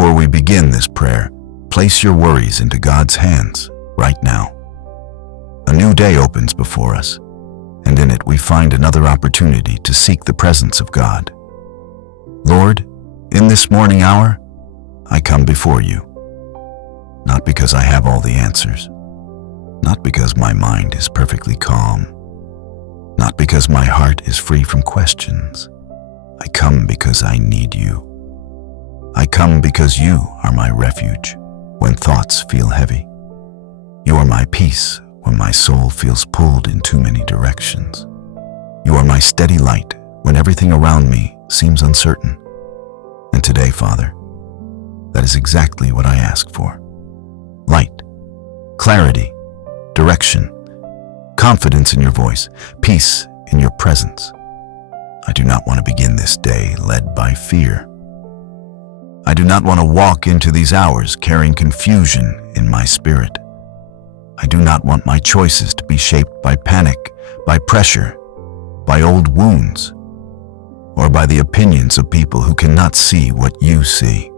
Before we begin this prayer, place your worries into God's hands right now. A new day opens before us, and in it we find another opportunity to seek the presence of God. Lord, in this morning hour, I come before you, not because I have all the answers, not because my mind is perfectly calm, not because my heart is free from questions. I come because I need you. I come because you are my refuge when thoughts feel heavy. You are my peace when my soul feels pulled in too many directions. You are my steady light when everything around me seems uncertain. And today, Father, that is exactly what I ask for. Light, clarity, direction, confidence in your voice, peace in your presence. I do not want to begin this day led by fear. I do not want to walk into these hours carrying confusion in my spirit. I do not want my choices to be shaped by panic, by pressure, by old wounds, or by the opinions of people who cannot see what you see.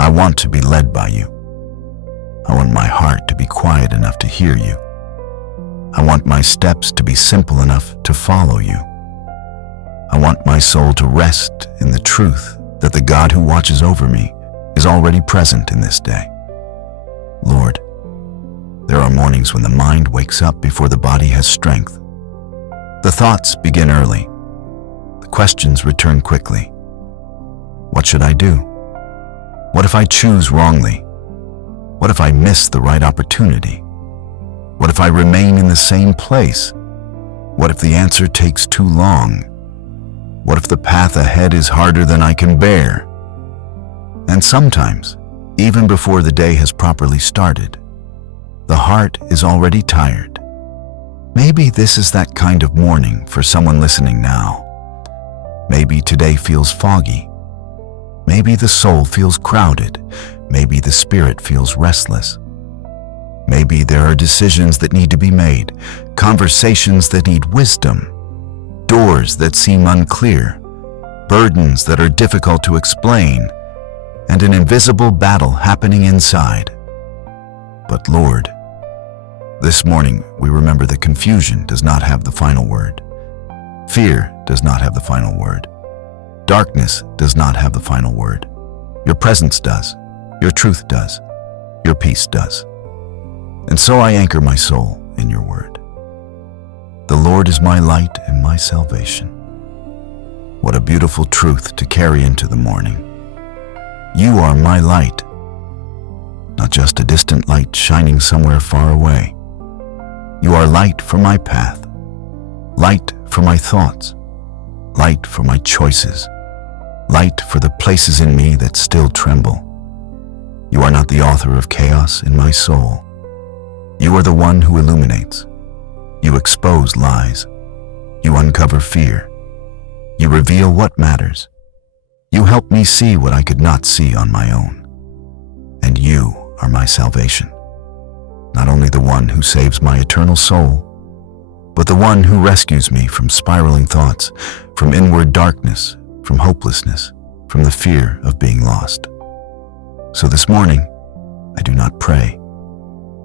I want to be led by you. I want my heart to be quiet enough to hear you. I want my steps to be simple enough to follow you. I want my soul to rest in the truth that the God who watches over me is already present in this day. Lord, there are mornings when the mind wakes up before the body has strength. The thoughts begin early. The questions return quickly. What should I do? What if I choose wrongly? What if I miss the right opportunity? What if I remain in the same place? What if the answer takes too long? What if the path ahead is harder than I can bear? And sometimes, even before the day has properly started, the heart is already tired. Maybe this is that kind of morning for someone listening now. Maybe today feels foggy. Maybe the soul feels crowded. Maybe the spirit feels restless. Maybe there are decisions that need to be made, conversations that need wisdom, doors that seem unclear, burdens that are difficult to explain, and an invisible battle happening inside. But Lord, this morning we remember that confusion does not have the final word. Fear does not have the final word. Darkness does not have the final word. Your presence does. Your truth does. Your peace does. And so I anchor my soul in your word. The Lord is my light and my salvation. What a beautiful truth to carry into the morning. You are my light, not just a distant light shining somewhere far away. You are light for my path, light for my thoughts, light for my choices, light for the places in me that still tremble. You are not the author of chaos in my soul. You are the one who illuminates. You expose lies. You uncover fear. You reveal what matters. You help me see what I could not see on my own. And you are my salvation. Not only the one who saves my eternal soul, but the one who rescues me from spiraling thoughts, from inward darkness, from hopelessness, from the fear of being lost. So this morning, I do not pray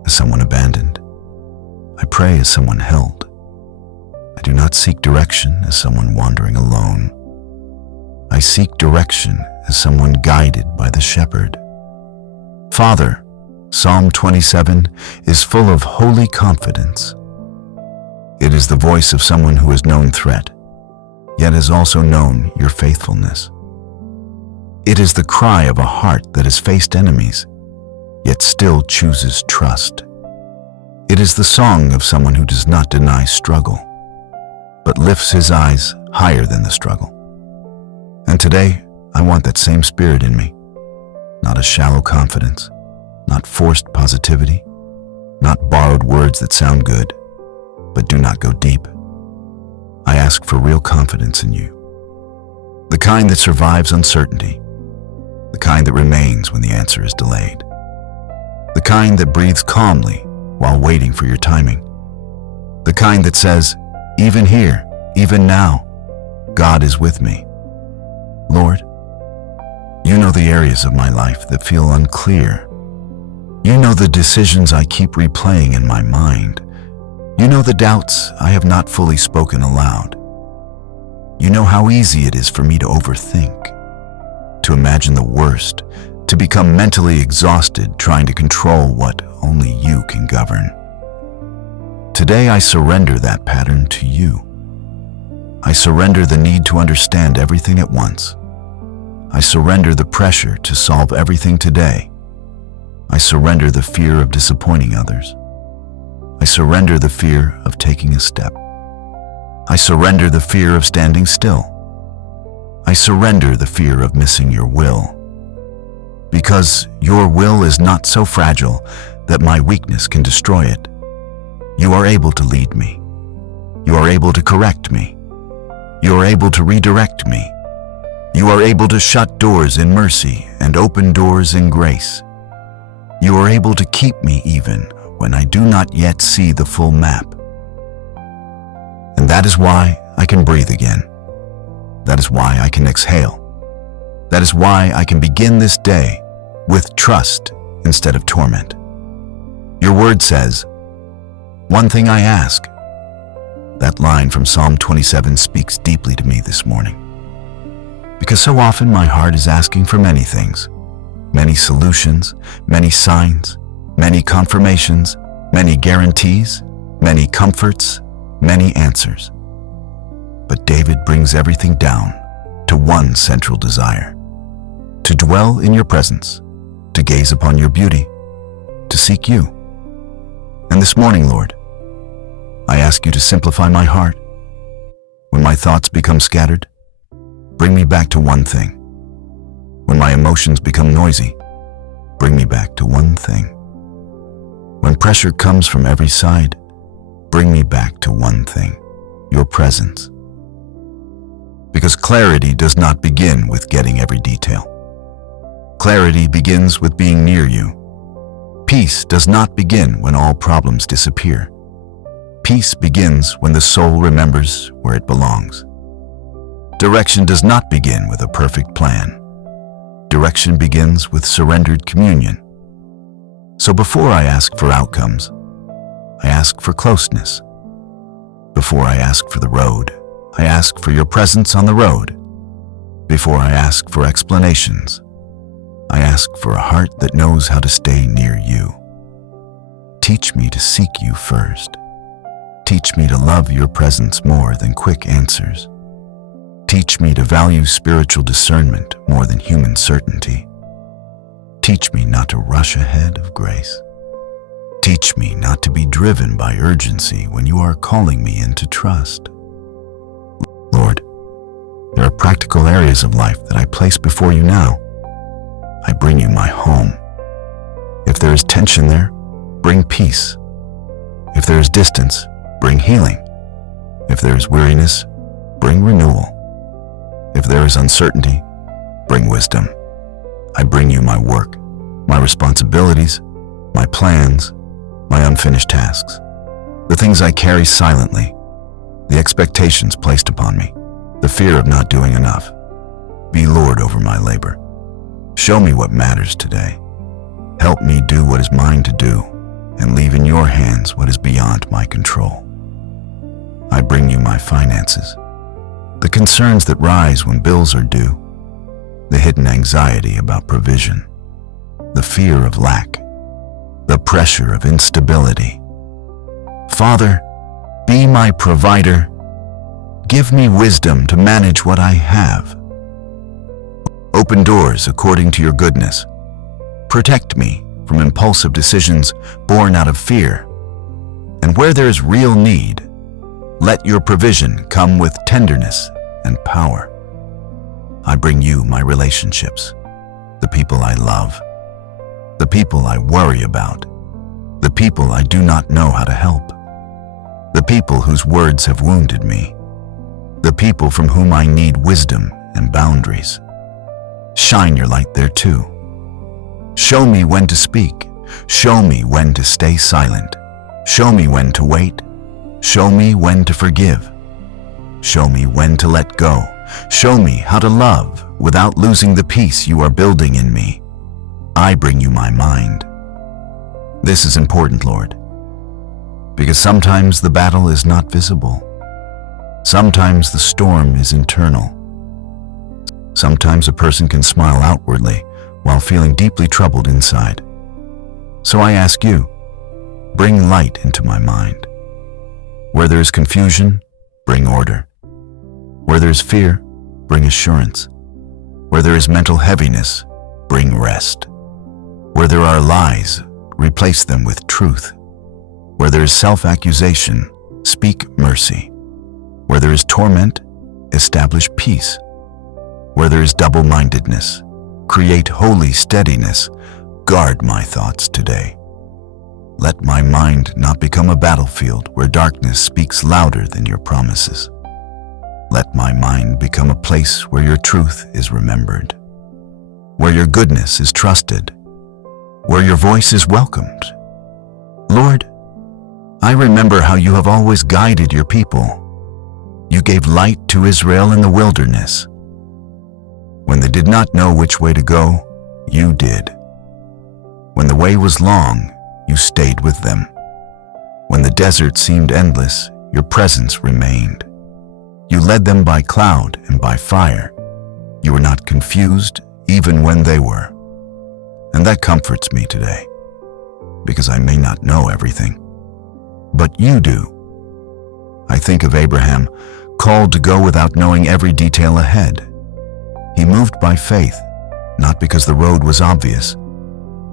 as someone abandoned. I pray as someone held. I do not seek direction as someone wandering alone. I seek direction as someone guided by the shepherd. Father, Psalm 27 is full of holy confidence. It is the voice of someone who has known threat, yet has also known your faithfulness. It is the cry of a heart that has faced enemies, yet still chooses trust. It is the song of someone who does not deny struggle, but lifts his eyes higher than the struggle. And today, I want that same spirit in me, not a shallow confidence, not forced positivity, not borrowed words that sound good, but do not go deep. I ask for real confidence in you, the kind that survives uncertainty, the kind that remains when the answer is delayed, the kind that breathes calmly while waiting for your timing, the kind that says, even here, even now, God is with me. Lord, You know the areas of my life that feel unclear. You know the decisions I keep replaying in my mind. You know the doubts I have not fully spoken aloud. You know how easy it is for me to overthink, to imagine the worst, to become mentally exhausted trying to control what only you can govern. Today I surrender that pattern to you. I surrender the need to understand everything at once. I surrender the pressure to solve everything today. I surrender the fear of disappointing others. I surrender the fear of taking a step. I surrender the fear of standing still. I surrender the fear of missing your will. Because your will is not so fragile that my weakness can destroy it. You are able to lead me. You are able to correct me. You are able to redirect me. You are able to shut doors in mercy and open doors in grace. You are able to keep me even when I do not yet see the full map. And that is why I can breathe again. That is why I can exhale. That is why I can begin this day with trust instead of torment. Your word says, "One thing I ask." That line from Psalm 27 speaks deeply to me this morning. Because so often my heart is asking for many things, many solutions, many signs, many confirmations, many guarantees, many comforts, many answers. But David brings everything down to one central desire: to dwell in your presence, to gaze upon your beauty, to seek you. And this morning, Lord, I ask you to simplify my heart. When my thoughts become scattered, bring me back to one thing. When my emotions become noisy, bring me back to one thing. When pressure comes from every side, bring me back to one thing: your presence. Because clarity does not begin with getting every detail. Clarity begins with being near you. Peace does not begin when all problems disappear. Peace begins when the soul remembers where it belongs. Direction does not begin with a perfect plan. Direction begins with surrendered communion. So before I ask for outcomes, I ask for closeness. Before I ask for the road, I ask for your presence on the road. Before I ask for explanations, I ask for a heart that knows how to stay near you. Teach me to seek you first. Teach me to love your presence more than quick answers. Teach me to value spiritual discernment more than human certainty. Teach me not to rush ahead of grace. Teach me not to be driven by urgency when you are calling me into trust. Lord, there are practical areas of life that I place before you now. I bring you my home. If there is tension there, bring peace. If there is distance, bring healing. If there is weariness, bring renewal. If there is uncertainty, bring wisdom. I bring you my work, my responsibilities, my plans, my unfinished tasks, the things I carry silently, the expectations placed upon me, the fear of not doing enough. Be Lord over my labor. Show me what matters today. Help me do what is mine to do and leave in your hands what is beyond my control. I bring you my finances, the concerns that rise when bills are due, the hidden anxiety about provision, the fear of lack, the pressure of instability. Father, be my provider. Give me wisdom to manage what I have. Open doors according to your goodness. Protect me from impulsive decisions born out of fear. And where there is real need, let your provision come with tenderness and power. I bring you my relationships, the people I love, the people I worry about, the people I do not know how to help, the people whose words have wounded me, the people from whom I need wisdom and boundaries. Shine your light there too. Show me when to speak. Show me when to stay silent. Show me when to wait. Show me when to forgive. Show me when to let go. Show me how to love without losing the peace you are building in me, I bring you my mind. This is important, Lord, because sometimes the battle is not visible. Sometimes the storm is internal. Sometimes a person can smile outwardly while feeling deeply troubled inside. So I ask you, bring light into my mind. Where there is confusion, bring order. Where there is fear, bring assurance. Where there is mental heaviness, bring rest. Where there are lies, replace them with truth. Where there is self-accusation, speak mercy. Where there is torment, establish peace. Where there is double-mindedness, create holy steadiness. Guard my thoughts today. Let my mind not become a battlefield where darkness speaks louder than your promises. Let my mind become a place where your truth is remembered, where your goodness is trusted, where your voice is welcomed. Lord, I remember how you have always guided your people. You gave light to Israel in the wilderness. When they did not know which way to go, you did. When the way was long, you stayed with them. When the desert seemed endless, your presence remained. You led them by cloud and by fire. You were not confused, even when they were. And that comforts me today, because I may not know everything, but you do. I think of Abraham, called to go without knowing every detail ahead. He moved by faith, not because the road was obvious,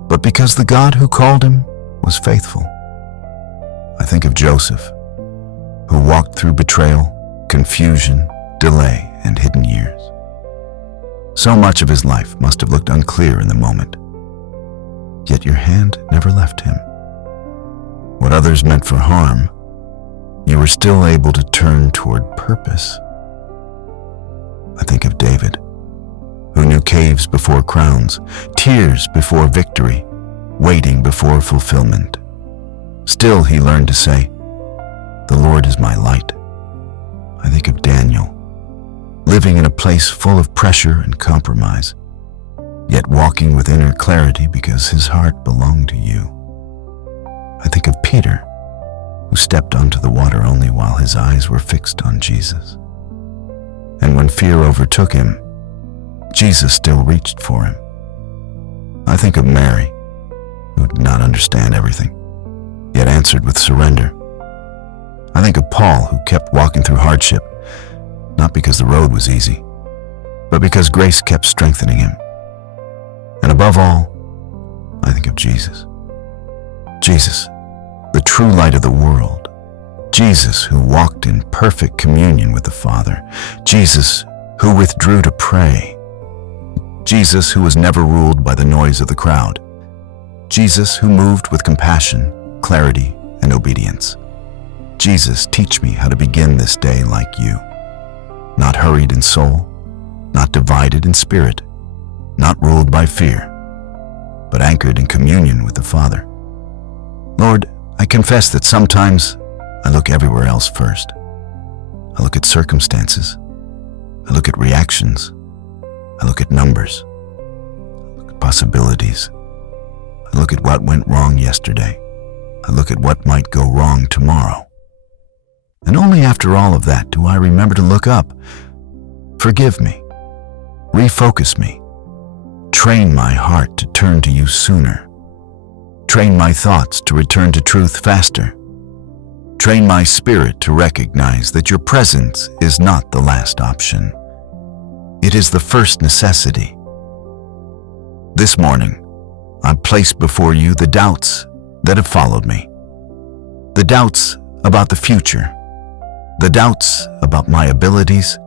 but because the God who called him was faithful. I think of Joseph, who walked through betrayal, confusion, delay, and hidden years. So much of his life must have looked unclear in the moment, yet your hand never left him. What others meant for harm, you were still able to turn toward purpose. I think of David, who knew caves before crowns, tears before victory, waiting before fulfillment. Still he learned to say, "The Lord is my light." I think of Daniel, living in a place full of pressure and compromise, yet walking with inner clarity because his heart belonged to you. I think of Peter, who stepped onto the water only while his eyes were fixed on Jesus. And when fear overtook him, Jesus still reached for him. I think of Mary, who did not understand everything, yet answered with surrender. I think of Paul, who kept walking through hardship, not because the road was easy, but because grace kept strengthening him. And above all, I think of Jesus. Jesus, the true light of the world. Jesus, who walked in perfect communion with the Father. Jesus, who withdrew to pray. Jesus, who was never ruled by the noise of the crowd. Jesus, who moved with compassion, clarity, and obedience. Jesus, teach me how to begin this day like you, not hurried in soul, not divided in spirit, not ruled by fear, but anchored in communion with the Father. Lord, I confess that sometimes I look everywhere else first. I look at circumstances. I look at reactions. I look at numbers. I look at possibilities. I look at what went wrong yesterday. I look at what might go wrong tomorrow. And only after all of that do I remember to look up. Forgive me. Refocus me. Train my heart to turn to you sooner. Train my thoughts to return to truth faster. Train my spirit to recognize that your presence is not the last option. It is the first necessity. This morning, I place before you the doubts that have followed me. The doubts about the future. The doubts about my abilities.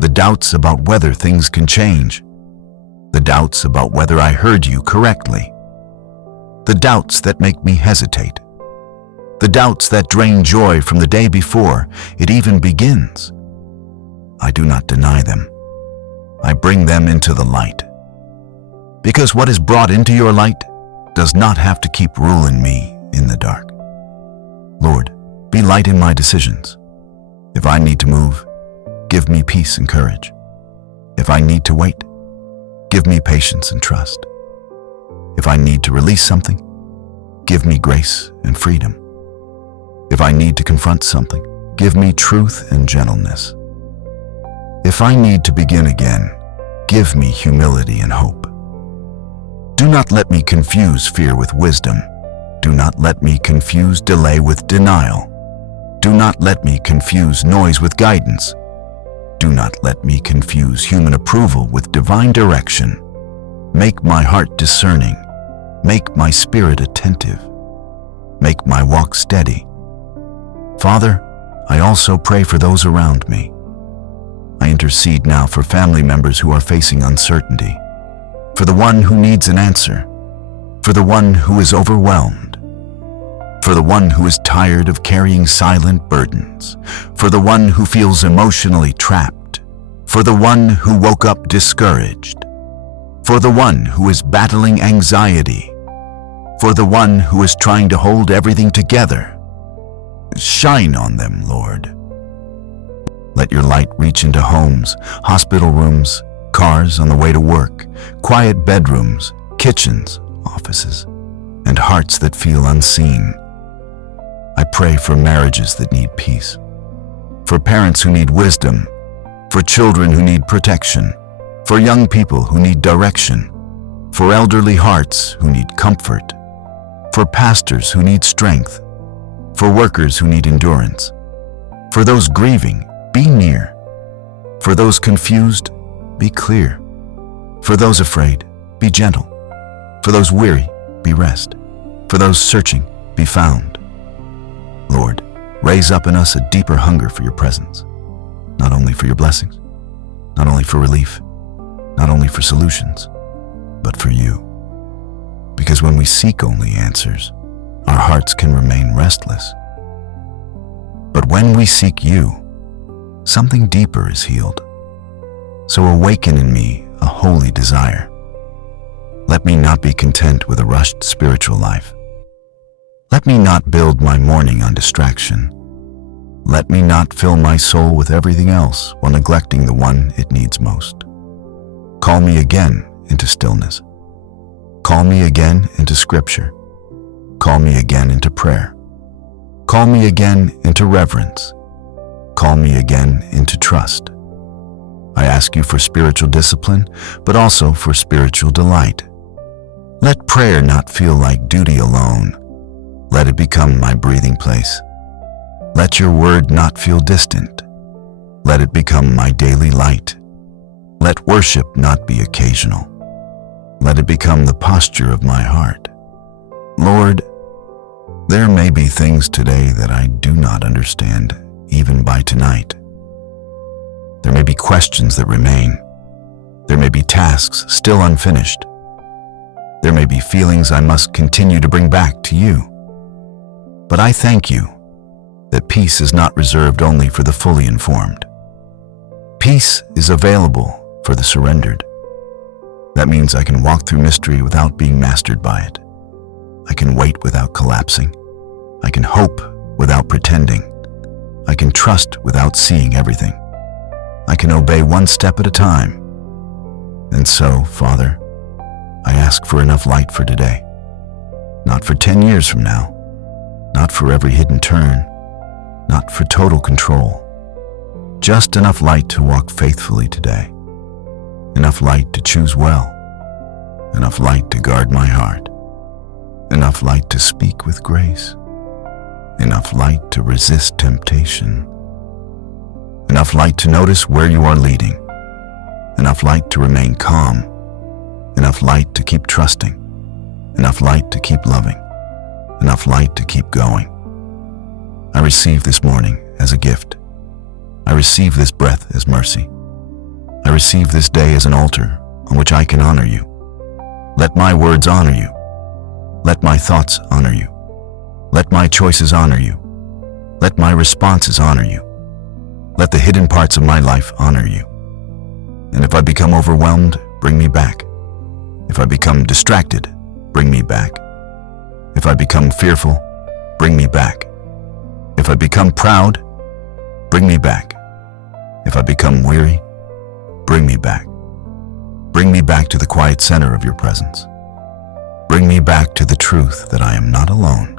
The doubts about whether things can change. The doubts about whether I heard you correctly. The doubts that make me hesitate. The doubts that drain joy from the day before it even begins. I do not deny them. I bring them into the light. Because what is brought into your light does not have to keep ruling me in the dark. Lord, be light in my decisions. If I need to move, give me peace and courage. If I need to wait, give me patience and trust. If I need to release something, give me grace and freedom. If I need to confront something, give me truth and gentleness. If I need to begin again, give me humility and hope. Do not let me confuse fear with wisdom. Do not let me confuse delay with denial. Do not let me confuse noise with guidance. Do not let me confuse human approval with divine direction. Make my heart discerning. Make my spirit attentive. Make my walk steady. Father, I also pray for those around me. I intercede now for family members who are facing uncertainty, for the one who needs an answer, for the one who is overwhelmed, for the one who is tired of carrying silent burdens, for the one who feels emotionally trapped, for the one who woke up discouraged, for the one who is battling anxiety, for the one who is trying to hold everything together. Shine on them, Lord. Let your light reach into homes, hospital rooms, cars on the way to work, quiet bedrooms, kitchens, offices, and hearts that feel unseen. I pray for marriages that need peace, for parents who need wisdom, for children who need protection, for young people who need direction, for elderly hearts who need comfort, for pastors who need strength, for workers who need endurance, for those grieving, be near, for those confused, be clear, for those afraid, be gentle, for those weary, be rest, for those searching, be found. Lord, raise up in us a deeper hunger for your presence, not only for your blessings, not only for relief, not only for solutions, but for you. Because when we seek only answers, our hearts can remain restless. But when we seek you, something deeper is healed. So awaken in me a holy desire. Let me not be content with a rushed spiritual life. Let me not build my morning on distraction. Let me not fill my soul with everything else while neglecting the one it needs most. Call me again into stillness. Call me again into scripture. Call me again into prayer. Call me again into reverence. Call me again into trust. I ask you for spiritual discipline, but also for spiritual delight. Let prayer not feel like duty alone. Let it become my breathing place. Let your word not feel distant. Let it become my daily light. Let worship not be occasional. Let it become the posture of my heart. Lord, there may be things today that I do not understand, even by tonight. There may be questions that remain. There may be tasks still unfinished. There may be feelings I must continue to bring back to you. But I thank you that peace is not reserved only for the fully informed. Peace is available for the surrendered. That means I can walk through mystery without being mastered by it. I can wait without collapsing. I can hope without pretending. I can trust without seeing everything. I can obey one step at a time. And so, Father, I ask for enough light for today. Not for 10 years from now. Not for every hidden turn. Not for total control. Just enough light to walk faithfully today. Enough light to choose well. Enough light to guard my heart. Enough light to speak with grace. Enough light to resist temptation. Enough light to notice where you are leading. Enough light to remain calm. Enough light to keep trusting. Enough light to keep loving. Enough light to keep going. I receive this morning as a gift. I receive this breath as mercy. I receive this day as an altar on which I can honor you. Let my words honor you. Let my thoughts honor you. Let my choices honor you. Let my responses honor you. Let the hidden parts of my life honor you. And if I become overwhelmed, bring me back. If I become distracted, bring me back. If I become fearful, bring me back. If I become proud, bring me back. If I become weary, bring me back. Bring me back to the quiet center of your presence. Bring me back to the truth that I am not alone.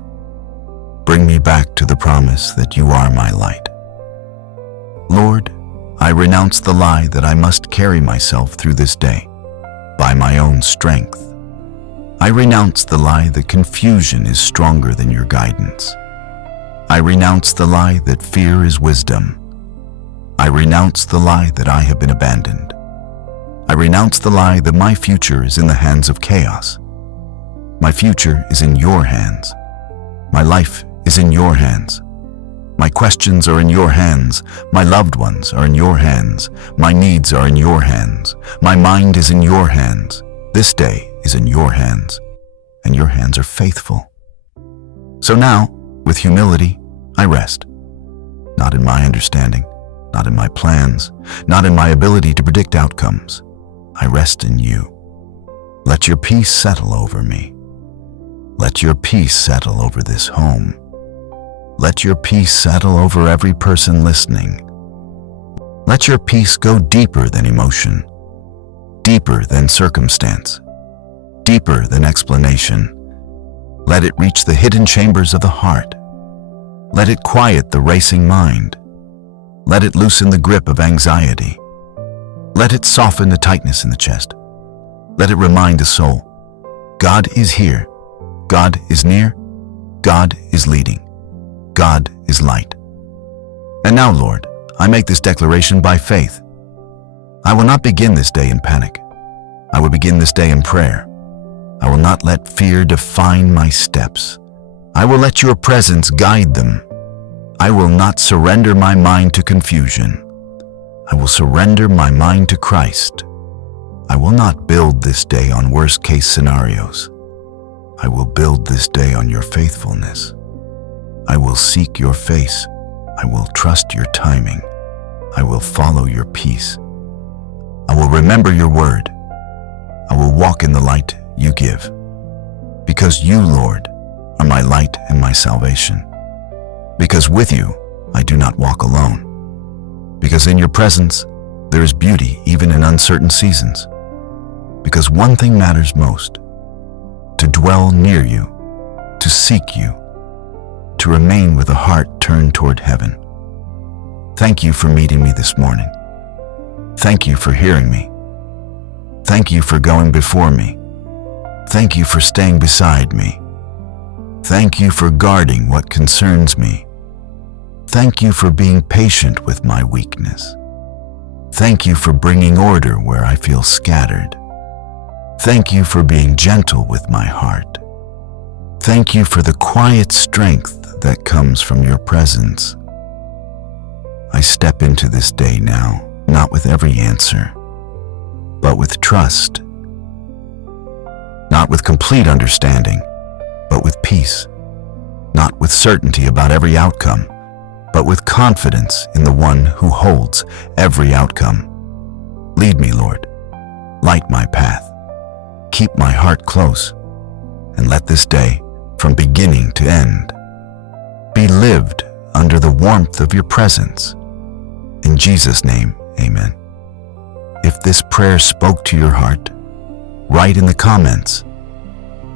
Bring me back to the promise that you are my light. Lord, I renounce the lie that I must carry myself through this day by my own strength. I renounce the lie that confusion is stronger than your guidance. I renounce the lie that fear is wisdom. I renounce the lie that I have been abandoned. I renounce the lie that my future is in the hands of chaos. My future is in your hands. My life is in your hands. My questions are in your hands. My loved ones are in your hands. My needs are in your hands. My mind is in your hands. This day is in your hands, and your hands are faithful. So now, with humility, I rest. Not in my understanding, not in my plans, not in my ability to predict outcomes. I rest in you. Let your peace settle over me. Let your peace settle over this home. Let your peace settle over every person listening. Let your peace go deeper than emotion, deeper than circumstance, deeper than explanation. Let it reach the hidden chambers of the heart. Let it quiet the racing mind. Let it loosen the grip of anxiety. Let it soften the tightness in the chest. Let it remind the soul, God is here. God is near. God is leading. God is light. And now, Lord, I make this declaration by faith. I will not begin this day in panic. I will begin this day in prayer. I will not let fear define my steps. I will let your presence guide them. I will not surrender my mind to confusion. I will surrender my mind to Christ. I will not build this day on worst-case scenarios. I will build this day on your faithfulness. I will seek your face. I will trust your timing. I will follow your peace. I will remember your word. I will walk in the light you give. Because you, Lord, are my light and my salvation. Because with you, I do not walk alone. Because in your presence, there is beauty even in uncertain seasons. Because one thing matters most: to dwell near you, to seek you, to remain with a heart turned toward heaven. Thank you for meeting me this morning. Thank you for hearing me. Thank you for going before me. Thank you for staying beside me. Thank you for guarding what concerns me. Thank you for being patient with my weakness. Thank you for bringing order where I feel scattered. Thank you for being gentle with my heart. Thank you for the quiet strength that comes from your presence. I step into this day now, not with every answer, but with trust. Not with complete understanding, but with peace. Not with certainty about every outcome, but with confidence in the one who holds every outcome. Lead me, Lord. Light my path. Keep my heart close, and let this day, from beginning to end, be lived under the warmth of your presence. In Jesus' name, amen. If this prayer spoke to your heart, write in the comments,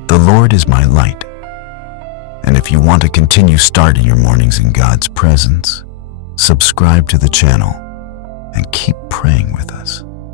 "The Lord is my light." And if you want to continue starting your mornings in God's presence, subscribe to the channel and keep praying with us.